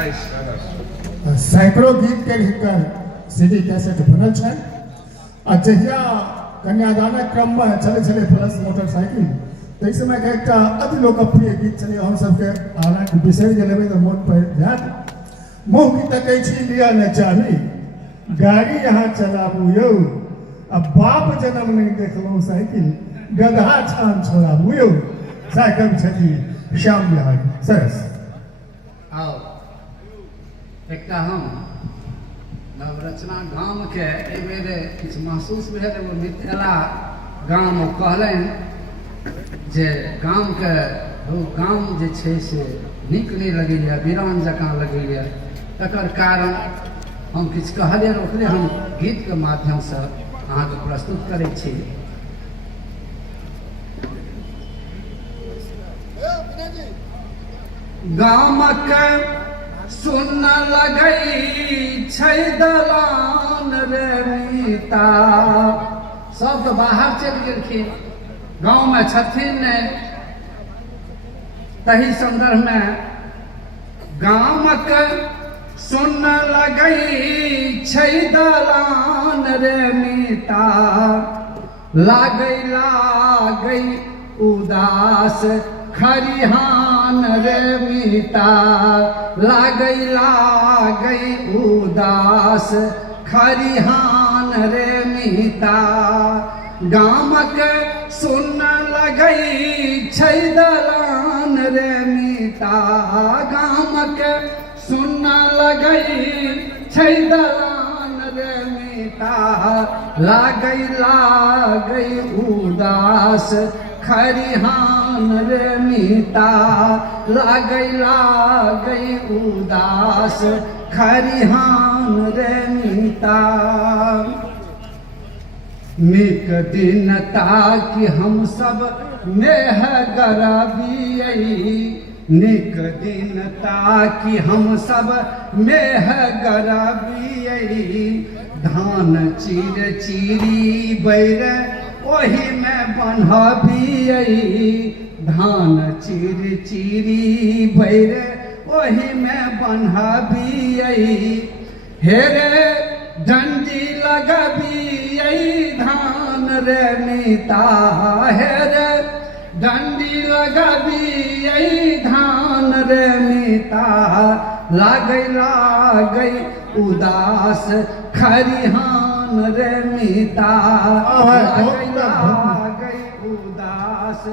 सैकड़ों गीत के हिनकर सीडी कैसेट बनल है। जहिया कन्यादानक क्रम में चले चले प्लस मोटरसाइकिल ताहि समय के एक अति लोकप्रिय गीत चले हम सबके हालांकि बिसरि गेलै तो मोन पर ध्यान मुँह की तकै छी लिया न चाही गाड़ी यहाँ चलाबू यौ अब बाप जन्म नहीं देखलहुँ साइकिल गधा छान छोड़ाबू यौ साइकिल छथि श्याम बिहारी सरस आओ एक हम नवरचना गाम के एक बेर किछु महसूस भेल एगो मिथिला गाम कहलनि जे गाम के गाम जे छै से नीक नहीं लगैए वीरान जकाँ लगैए तकर कारण हम किछु कहलियै ओकरे हम गीत के माध्यम से अहाँके प्रस्तुत करै छी। गामक सुन लगई छै दलान रे मीता सब तो बाहर चलि गेलखिन गाँव में छथिन नहीं तही संदर्भ में गामक सुन लगई छै दलान रे मीता लागै लागै उदास खरिहान रे मीता लागै लागै उदास खरिहान रे मीता गामक सुन लगै छै दलान रे मीता गामक सुन लगै छै दलान रे मीता लागै लागै उदास खरिहान रे मीता लागै लागै उदास खरिहान रे मीता नीक दिन ताकि हम सब मेह गराबियै नीक दिन ताकि हम सब मेह गराबियै धान चीर चीरी बैर ओही में बन्हबियै धान चीर चीरी बैर ओही में बन्हबियै हे रे डंडी लगबियै धान रे मीता हे रे डंडी लगबियै धान रे मीता लागै लागै उदास खरिहान रे मीता लागै लागै उदास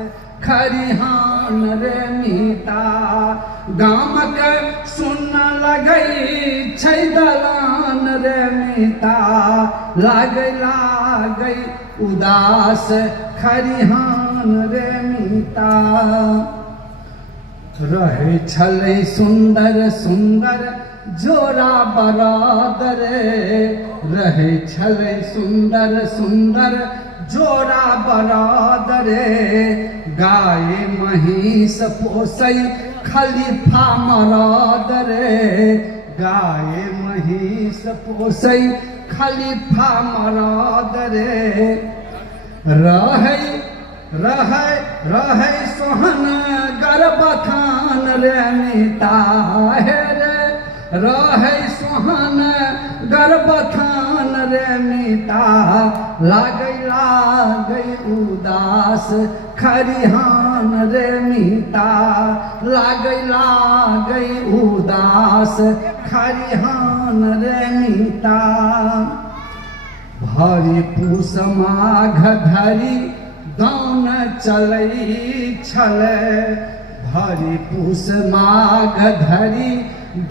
खरिहान रे मीता गामक सुन लगै छै दलान रे मीता लागै लागै उदास खरिहान रे मीता रहै छलै सुंदर सुंदर जोड़ा बरादर रहै छलै सुंदर सुंदर जोड़ा बरादर गाय महीष पोसै खलीफा मरादर गाय महीष पोसै खलीफा मरादर रहै रहै रहै सोहन गर्भथान रे मीता हे रे रहै सोहन गर्भथान रे मीता लागै लागै उदास खरिहान रे मीता लागै लागै उदास खरिहान रे मीता भरी पूस माघ धरि दान चलै छलै भरी पूस माघ धरि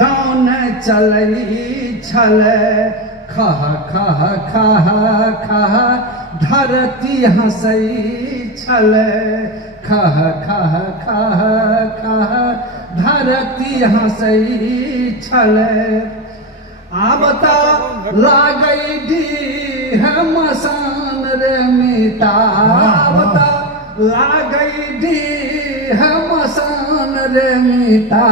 दान चलै छलै खह खह खह खह धरती हंसै छलै खह खह खह खह धरती हंसै छलै आब तऽ लागै डीह मसान रे मीता आब तऽ लागै डीह मसान रे मीता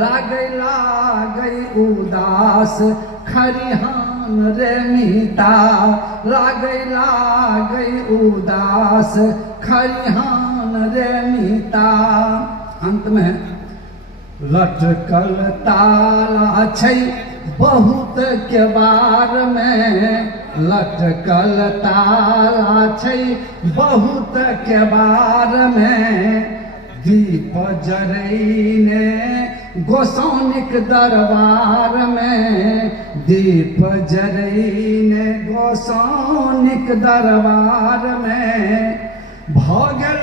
लागै लागै उदास खरिहान रे मीता लागै लागै उदास खरिहान रे मीता। अंत में लटकल ताला छै बहुत केवार में, लटकल ताला छै बहुत केवार में, दीप जरैने गोसाउनिक दरबार में, दीप जरैने गोसाउनिक दरबार में, भगल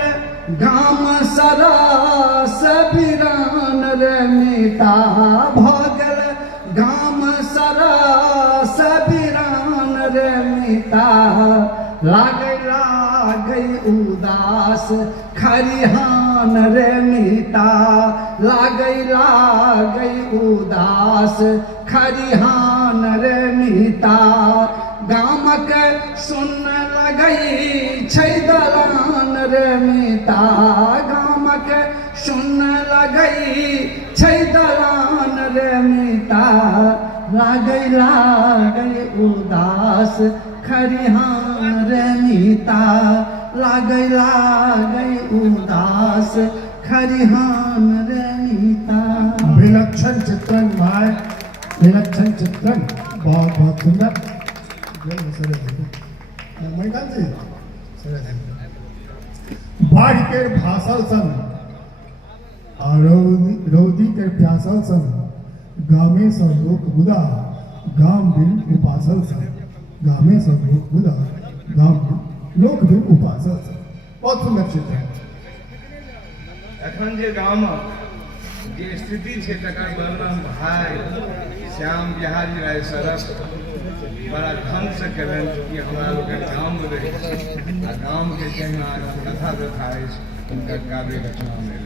गाम सरास बिरान रे मीता, भगल गाम सरास बिरान रे मीता, लागै उदास खरिहान रे मीता, लागै उदास खरिहान रे मीता, गामक सुन लगै छै दलान रे मीता, गामक सुन लगै छै दलान रे मीता, लागै उदास खरिहान रे मीता, लागै उदास खरिहान रे मीता। विलक्षण चित्रण भाई, विलक्षण चित्रण, बहुत बहुत सुंदर। बाढ़ के भाषल सन और रौदी के प्यासल सन, गामे सब लोक बुदा गाम बिन उपासल सन, गामे सब लोक बुदा गाम बिन लोक बिन उपासल सन। बहुत सुंदर चित्र है। एखन जे गामक जे स्थिति छै तकर वर्णन भाई श्याम बिहारी राय सरस बड़ा ढंग से केलनि कि हमरा लोकक गाम रहै आ गाम के केना कथा व्यथा अछि हुनकर काव्य रचना में।